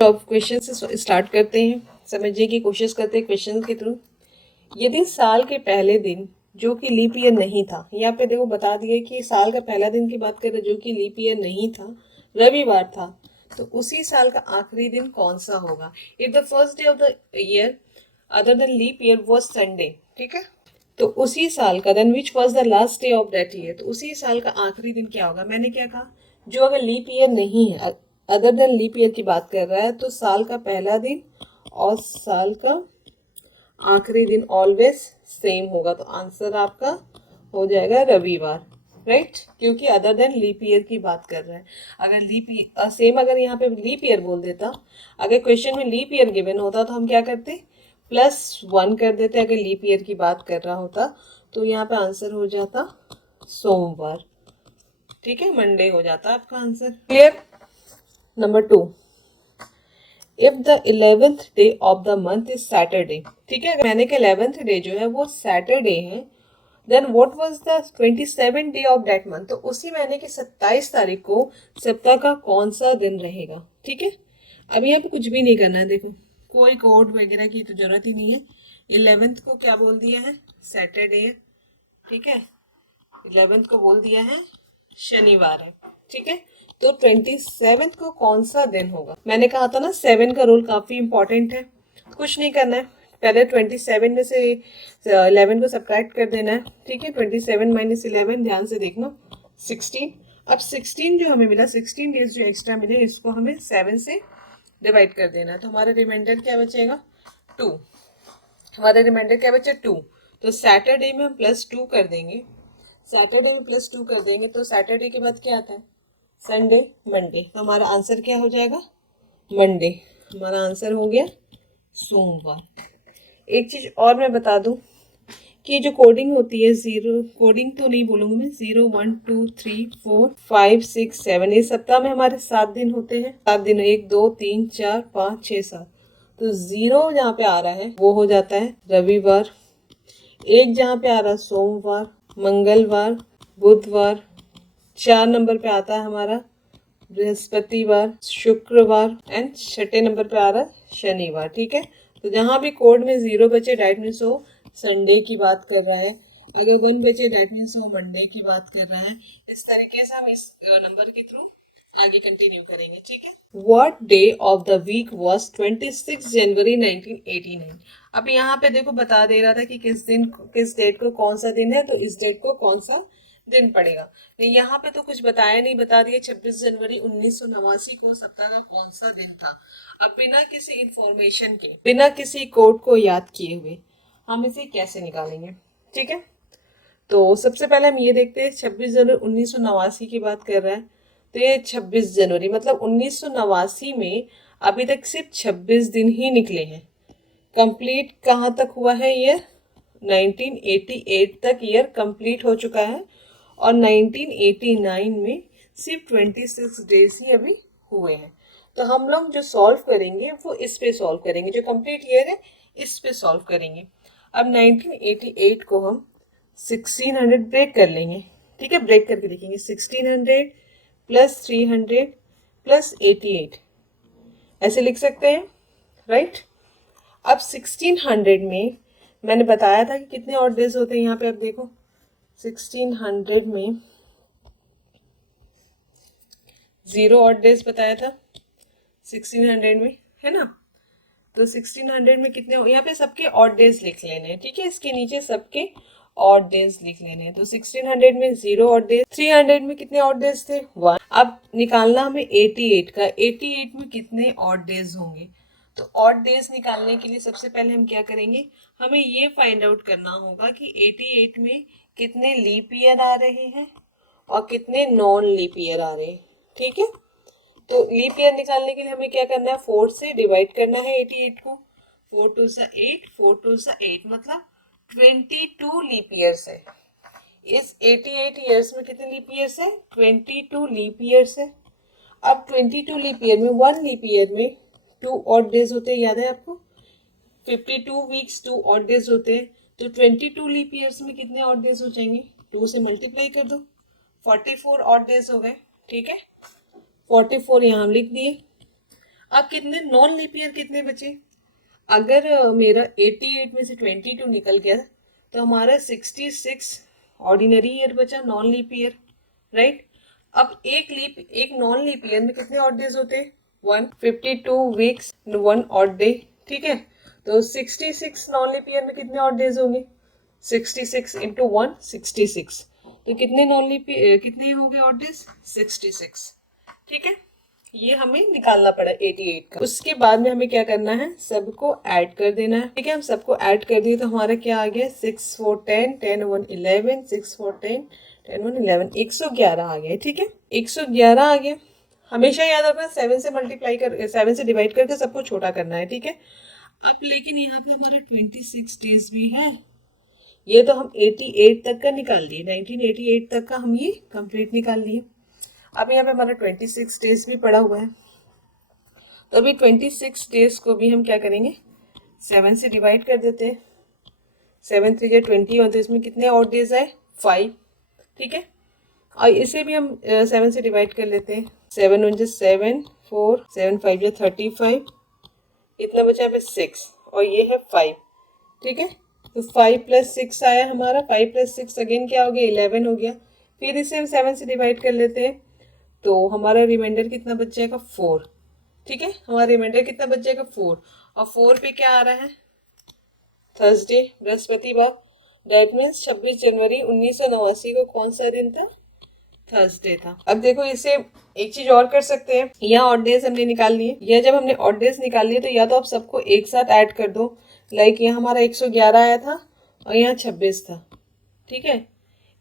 अब क्वेश्चन से स्टार्ट करते हैं, समझने की कोशिश करते हैं क्वेश्चन के थ्रू। यदि साल के पहले दिन जो कि लीप ईयर नहीं था, यहाँ पे देखो बता दिया कि साल का पहला दिन की बात करें जो कि लीप ईयर नहीं था, रविवार था, तो उसी साल का आखिरी दिन कौन सा होगा। If the first day of the year other than leap year was Sunday, ठीक है, तो उसी साल का, then which was the last day of that year, तो उसी साल का आखिरी दिन क्या होगा। मैंने क्या कहा, जो अगर लीप ईयर नहीं है, अदर देन लीप ईयर की बात कर रहा है, तो साल का पहला दिन और साल का आखिरी दिन ऑलवेज सेम होगा, तो आंसर आपका हो जाएगा रविवार, राइट, क्योंकि अदर देन लीप ईयर की बात कर रहा है। अगर सेम अगर यहाँ पे लीप ईयर बोल देता, अगर क्वेश्चन में लीप ईयर गिवन होता तो हम क्या करते, +1 कर देते। अगर लीप ईयर की बात कर रहा होता तो यहाँ पे आंसर हो जाता सोमवार, ठीक है, मंडे हो जाता आपका answer. Clear. Number 2, if the 11th day of the month is Saturday, ठीक है, महीने के 11th डे जो है वो सैटरडे है, then what was the 27th day of that month, तो उसी महीने की 27 तारीख को सप्ताह का कौन सा दिन रहेगा, ठीक है। अब यहाँ पे कुछ भी नहीं करना है, देखो कोई कोड वगैरह की तो जरूरत ही नहीं है। 11th को क्या बोल दिया है, सैटरडे है, ठीक है, 11th को बोल दिया है शनिवार है, ठीक है, तो 27th को कौन सा दिन होगा। मैंने कहा था ना 7 का रूल काफी इंपॉर्टेंट है, कुछ नहीं करना है, पहले 27 में से 11 को सब्ट्रैक्ट कर देना है, ठीक है, 27 - 11, ध्यान से देखना 16। अब 16 जो हमें मिला, 16 डेज जो एक्स्ट्रा मिले, इसको हमें 7 से डिवाइड कर देना है, तो हमारा रिमाइंडर क्या बचेगा 2, हमारा रिमाइंडर क्या बचे 2, तो सैटरडे में हम +2 कर देंगे, सैटरडे में +2 कर देंगे, तो सैटरडे के बाद क्या आता है, संडे, मंडे, तो हमारा आंसर क्या हो जाएगा, मंडे, हमारा आंसर हो गया सोमवार। एक चीज और मैं बता दूं कि जो कोडिंग होती है, जीरो कोडिंग तो नहीं बोलूंगी मैं, 0 1 2 3 4 5 6 7, इस सप्ताह में हमारे 7 दिन होते हैं, 7 दिन, 1 2 3 4 5 6 7, तो 0 जहाँ पे आ रहा है वो हो जाता है रविवार, 1 जहाँ पे आ रहा है सोमवार, मंगलवार, बुधवार, 4 नंबर पे आता है हमारा बृहस्पतिवार, शुक्रवार, एंड 6 नंबर पे आ रहा है शनिवार, ठीक है। तो जहां भी कोड में 0 बचे डैट मीन्स वो संडे की बात कर रहा है, अगर 1 बचे डैट मीन्स वो मंडे की बात कर रहा है। इस तरीके से हम इस नंबर के थ्रू आगे कंटिन्यू करेंगे, ठीक है। What day of the week was 26 January 1989। अब यहाँ पे देखो बता दे रहा था कि किस दिन, किस डेट को कौन सा दिन है, तो इस डेट को कौन सा दिन पड़ेगा। यहाँ पे तो कुछ बताया नहीं, बता दिया 26 जनवरी 1989 को सप्ताह का कौन सा दिन था। अब बिना किसी इंफॉर्मेशन के, बिना किसी कोड को याद किए हुए हम इसे कैसे निकालेंगे, ठीक है। तो सबसे पहले हम ये देखते हैं, 26 जनवरी 1989 की बात कर रहा है, तो ये 26 जनवरी मतलब 1989 में अभी तक सिर्फ 26 दिन ही निकले हैं। कंप्लीट कहाँ तक हुआ है ईयर, 1988 तक ईयर कंप्लीट हो चुका है, और 1989 में सिर्फ 26 डेज ही अभी हुए हैं। तो हम लोग जो सॉल्व करेंगे वो इस पे सॉल्व करेंगे, जो कंप्लीट ईयर है इस पे सॉल्व करेंगे। अब 1988 को हम 1600 ब्रेक कर लेंगे, ठीक है, ब्रेक करके देखेंगे, 1600 + 300 + 88, ऐसे लिख सकते हैं, राइट। अब 1600 में मैंने बताया था कि कितने ऑड डेज होते हैं, यहाँ पे आप देखो 1600 में 0 ऑड डेज बताया था 1600 में, है ना। तो 1600 में कितने, यहाँ पे सबके ऑड डेज लिख लेने हैं, ठीक है, इसके नीचे सबके ऑड डेज लिख लेने हैं। तो 1600 में 0 ऑड डेज, 300 में कितने ऑड डेज थे 1। अब निकालना हमें 88 का, 88 में कितने ऑड डेज होंगे। तो ऑड डेज निकालने के लिए सबसे पहले हम क्या करेंगे, हमें ये फाइंड आउट करना होगा कि 88 में कितने लीप ईयर आ रहे हैं और कितने नॉन लीप ईयर आ रहे हैं, ठीक है। तो लीप ईयर निकालने के लिए हमें क्या करना है, 4 से डिवाइड करना है 88 को, 4 2 8, 4 2 8 मतलब 22 लीप ईयर्स है। इस 88 ईयर्स में कितने लीप ईयर्स है, 22 लीप ईयर्स है। अब 22 लीप ईयर में, 1 लीप ईयर में 2 ऑड डेज होते हैं, याद है आपको, 52 वीक्स 2 ऑड डेज होते हैं, तो 22 लीप ईयर्स में कितने ऑड डेज हो जाएंगे, 2 से मल्टीप्लाई कर दो, 44 ऑड डेज हो गए, ठीक है, 44 यहाँ लिख दिए। अब कितने नॉन लीप ईयर कितने बचे? अगर मेरा 88 में से 22 निकल गया तो हमारा 66 ऑर्डिनरी ईयर बचा, नॉन लीप ईयर, राइट। अब एक नॉन लीप ईयर में कितने ऑड डेज होते हैं? 152 वीक्स, 1 ऑड डे, ठीक है। तो 66 नॉन लीप ईयर में कितने ऑड डेज होंगे? 66 इंटू 1 66। तो कितने नॉन लीप कितने हो गए ऑड डेज? 66, ठीक है। ये हमें निकालना पड़ा 88 का। उसके बाद में हमें क्या करना है? सबको ऐड कर देना है, ठीक है। हम सबको ऐड कर दिए तो हमारा क्या आ गया? 6 4 10, 10 1 11, 6 4 10, 10 1 11, 111 आ गया, ठीक है। 111 आ गया। हमेशा याद रखना 7 से मल्टीप्लाई कर 7 से डिवाइड करके सबको छोटा करना है, ठीक है। अब लेकिन यहाँ पे हमारा 26 डेज भी है। ये तो हम 88 तक का निकाल लिए, 1988 तक का हम ये कंप्लीट निकाल लिए। अब यहाँ पे हमारा 26 डेज भी पड़ा हुआ है, तो अभी 26 डेज को भी हम क्या करेंगे? 7 से डिवाइड कर देते हैं। 7 3 21, तो इसमें कितने ऑड डेज आए? 5, ठीक है। और इसे भी हम 7 से डिवाइड कर लेते हैं। 7 1 7, 4 7 5 35, इतना बचा यहाँ पे 6 और ये है 5, ठीक है। तो 5 + 6 आया हमारा, 5 + 6 अगेन क्या हो गया? 11 हो गया। फिर इसे हम 7 से डिवाइड कर लेते हैं, तो हमारा रिमाइंडर कितना बच जाएगा? 4, ठीक है। हमारा रिमाइंडर कितना बच जाएगा? 4। और 4 पे क्या आ रहा है? थर्सडे, बृहस्पतिवार। डेट मीन्स 26 जनवरी 1989 को कौन सा दिन था? थर्सडे था। अब देखो इसे एक चीज और कर सकते हैं, यहाँ ऑड डेज हमने निकाल लिए। यह जब हमने ऑड डेज निकाल लिए तो या तो आप सबको एक साथ ऐड कर दो, लाइक यहाँ हमारा 111 आया था और यहाँ 26 था, ठीक है।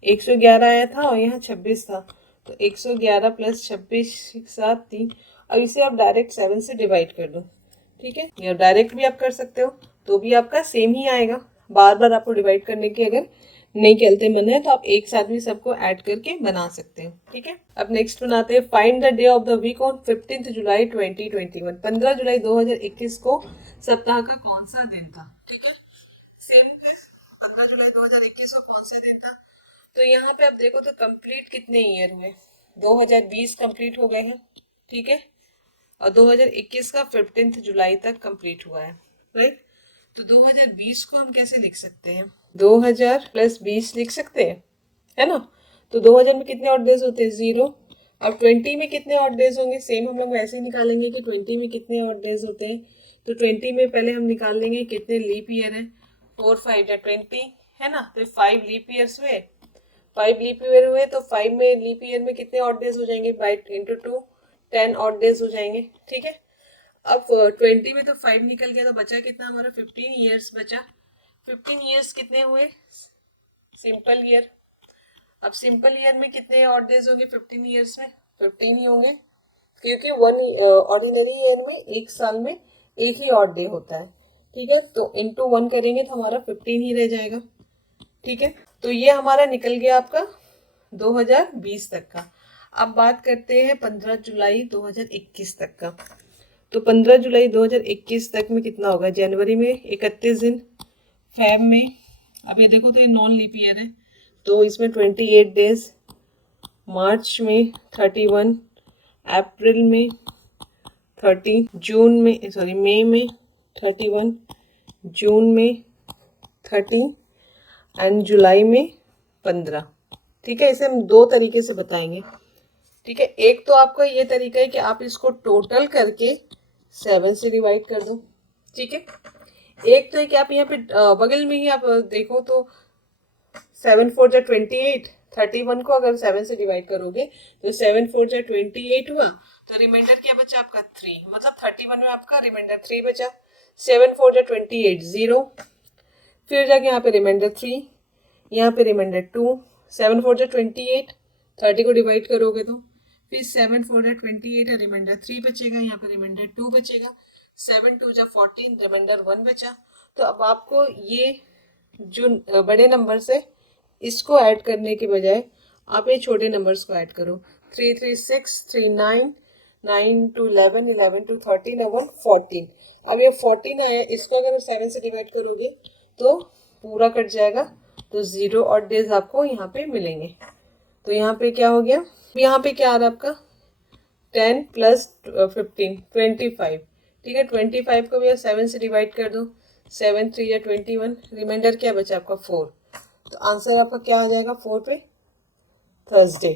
111 आया था और यहाँ 26 था, तो 111 + 26 7 3। अब इसे आप डायरेक्ट 7 से डिवाइड कर दो, ठीक है। या डायरेक्ट भी आप कर सकते हो, तो भी आपका सेम ही आएगा। बार बार आपको डिवाइड करने की अगर नहीं चलते मन है तो आप एक साथ भी सबको ऐड करके बना सकते हैं, ठीक है। अब नेक्स्ट बनाते हैं, find the day of the week on 15 जुलाई 2021। 15 जुलाई 2021 को सप्ताह का कौन सा दिन था, ठीक है। सेम है, 15 जुलाई 2021 को कौन सा दिन था। तो यहाँ पे आप देखो तो कंप्लीट कितने ईयर हुए? 2020 कंप्लीट हो गए हैं, ठीक है। और 2021 का 15 जुलाई तक कंप्लीट हुआ है, राइट। तो 2020 को हम कैसे लिख सकते हैं? 2000 + 20 लिख सकते हैं, है ना। तो 2000 में कितने ऑड डेज होते हैं? 0। अब 20 में कितने ऑड डेज होंगे? सेम हम लोग वैसे ही निकालेंगे कि 20 में कितने ऑड डेज होते हैं। तो 20 में पहले हम निकाल लेंगे कितने लीप ईयर है। 4 5 20, है ना। तो 5 लीप ईयर्स हुए, 5 लीप ईयर हुए, तो 5 में लीप ईयर में कितने ऑड डेज हो जाएंगे? बाई इंटू 2 10 ऑड डेज हो जाएंगे, ठीक है। अब 20 में तो 5 निकल गया, तो बचा कितना हमारा? 15 ईयर्स बचा। 15 ईयर्स कितने हुए? Simple year. अब सिंपल ईयर में कितने ऑड डेज होंगे? 15 ईयर्स में 15 ही होंगे, क्योंकि ऑर्डिनरी ईयर में एक साल में एक ही ऑड डे होता है, ठीक है। तो इंटू 1 करेंगे तो हमारा 15 ही रह जाएगा, ठीक है। तो ये हमारा निकल गया आपका 2020 तक का। अब बात करते हैं 15 जुलाई 2021 तक का। तो 15 जुलाई 2021 तक में कितना होगा? जनवरी में 31 दिन, फेब में, अब ये देखो तो ये नॉन लीप ईयर है तो इसमें 28 डेज, मार्च में 31, अप्रैल में 30, जून में मई में 31, जून में 30 एंड जुलाई में 15, ठीक है। इसे हम दो तरीके से बताएंगे, ठीक है। एक तो आपका ये तरीका है कि आप इसको टोटल करके 7 से डिवाइड कर दो, ठीक है। एक तो है कि आप यहाँ पे बगल में ही आप देखो तो 7 4 जा 28, 31 को अगर 7 से डिवाइड करोगे तो 7 4 जा 28 हुआ, तो रिमाइंडर क्या बचा आपका? 3, मतलब 31 में आपका रिमाइंडर 3 बचा। 7 4 जा 28 0, फिर जाके यहाँ पे रिमाइंडर 3, यहाँ पे रिमाइंडर 2, 7 4 जा 28, 30 को डिवाइड करोगे तो फिर 7 4 जा 28 रिमाइंडर 3 बचेगा, यहाँ पे रिमाइंडर 2 बचेगा, 7 2 जा 14, रिमाइंडर 1 बचा। तो अब आपको ये जो बड़े नंबर से इसको ऐड करने के बजाय आप ये छोटे नंबर्स को ऐड करो। 3 3 6, 3 9, 9 2 11, 11 2 13 और 1 14। अब ये 14 आया, इसको अगर 7 से डिवाइड करोगे तो पूरा कट जाएगा, तो 0 ऑड डेज आपको यहाँ पे मिलेंगे। तो यहाँ पे क्या हो गया? यहाँ पे क्या आ रहा है आपका? 10 + 15 25, ठीक है। 25 को भी 7 से डिवाइड कर दो, 7 3 या 21, रिमाइंडर क्या बचा आपका 4। तो आंसर आपका क्या आ जाएगा 4 पे थर्सडे।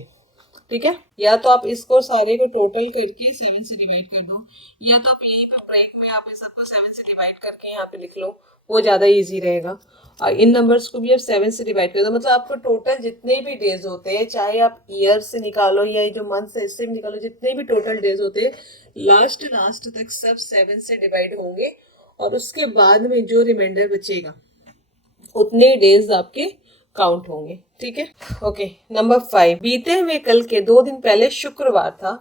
ठीक है, या तो आप इसको सारे को टोटल करके 7 से डिवाइड कर दो, या तो आप यहीं पे ब्रेक में आप इस सबको 7 से डिवाइड करके यहाँ पे लिख लो, वो ज्यादा इजी रहेगा। और इन नंबर्स को भी आप 7 से डिवाइड कर दो, मतलब आपको टोटल जितने भी डेज होते हैं, चाहे आप ईयर से निकालो या जो मंथ है इससे भी निकालो, जितने भी टोटल डेज होते हैं लास्ट तक सब 7 से डिवाइड होंगे, और उसके बाद में जो रिमाइंडर बचेगा उतने डेज आपके काउंट होंगे। ठीक है, ओके। नंबर 5, बीते हुए कल के 2 दिन पहले शुक्रवार था,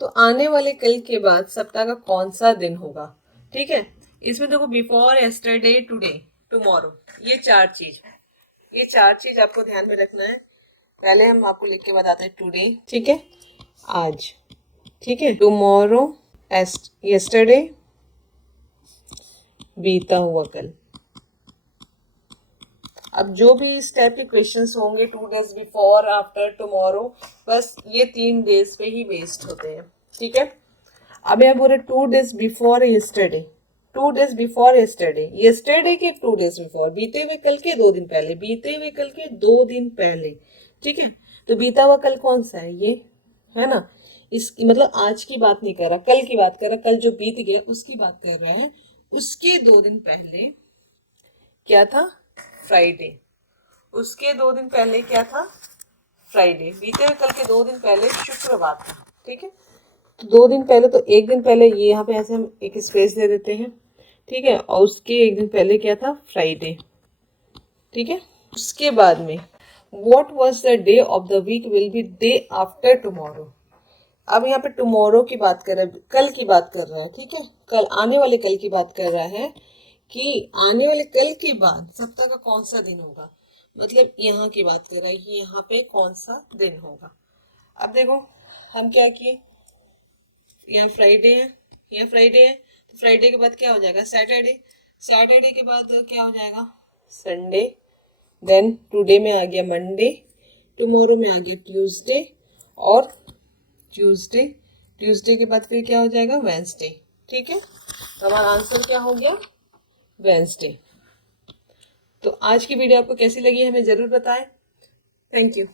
तो आने वाले कल के बाद सप्ताह का कौन सा दिन होगा। ठीक है, इसमें देखो बिफोर, यस्टरडे, टुडे, टुमारो, ये चार चीज आपको ध्यान में रखना है। पहले हम आपको लिख के बताते हैं टुडे, ठीक है, आज, ठीक है, टुमारो, यस्टरडे, बीता हुआ कल। अब जो भी इस टाइप के क्वेश्चंस होंगे 2 डेज बिफोर, आफ्टर, टुमारो, बस ये 3 डेज पे ही बेस्ड होते हैं। ठीक है, अब यहाँ बोल रहे 2 days before yesterday, 2 days before yesterday, yesterday के 2 डेज बिफोर, बीते हुए कल के 2 दिन पहले, बीते हुए कल के 2 दिन पहले। ठीक है, तो बीता हुआ कल कौन सा है, ये है ना, इस मतलब आज की बात नहीं कर रहा, कल की बात कर रहा, कल जो बीत गया उसकी बात कर रहे हैं। उसके 2 दिन पहले क्या था, फ्राइडे। उसके 2 दिन पहले क्या था, फ्राइडे। बीते हुए कल के 2 दिन पहले शुक्रवार था। ठीक है, तो 2 दिन पहले, तो 1 दिन पहले ये यहाँ पे ऐसे हम एक स्पेस दे देते हैं। ठीक है, और उसके 1 दिन पहले क्या था, फ्राइडे। ठीक है, उसके बाद में what was the day of the week will be day after tomorrow. अब यहाँ पे टुमारो की बात कर रहा है, कल की बात कर रहा है। ठीक है, कल, आने वाले कल की बात कर रहा है कि आने वाले कल के बाद सप्ताह का कौन सा दिन होगा, मतलब यहाँ की बात कर रहा है कि यहाँ पे कौन सा दिन होगा। अब देखो हम क्या किए, यहाँ फ्राइडे है, यहाँ फ्राइडे है, तो फ्राइडे के बाद क्या हो जाएगा, सैटरडे, सैटरडे के बाद क्या हो जाएगा, संडे, देन टुडे में आ गया मंडे, टुमारो में आ गया ट्यूसडे, और ट्यूसडे के बाद फिर क्या हो जाएगा, वेंसडे। ठीक है, तो हमारा आंसर क्या हो गया, वेंसडे। तो आज की वीडियो आपको कैसी लगी हमें जरूर बताएं। Thank you.